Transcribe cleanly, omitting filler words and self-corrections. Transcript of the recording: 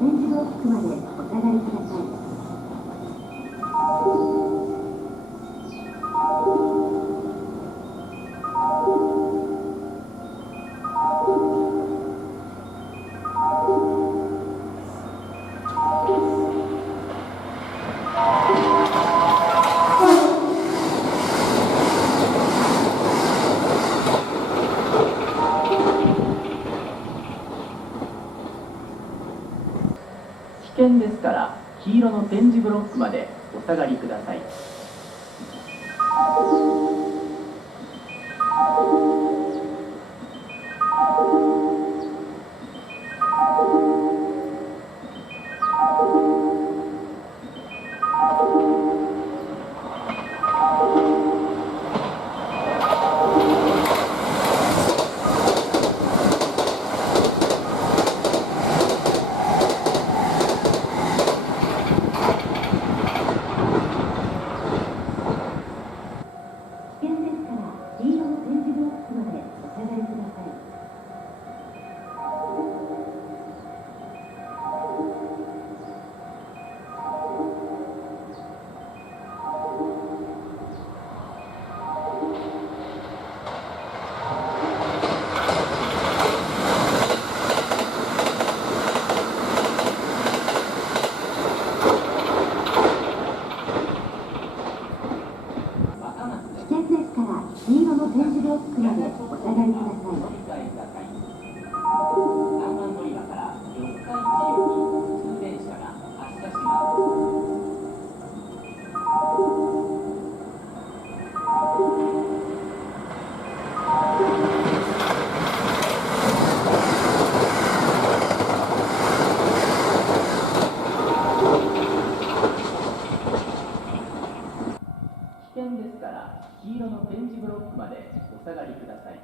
点字ブロックまでお下がりください。危険ですから黄色の点字ブロックまでお下がりください。危険ですから黄色の点字ブロックまでお下がりください。危険ですから黄色の点字ブロックまでお下がりください。南蛮乗り場から四日市行き普通電車が発車します。危険ですから黄色の点字ブロックまでお下がりください。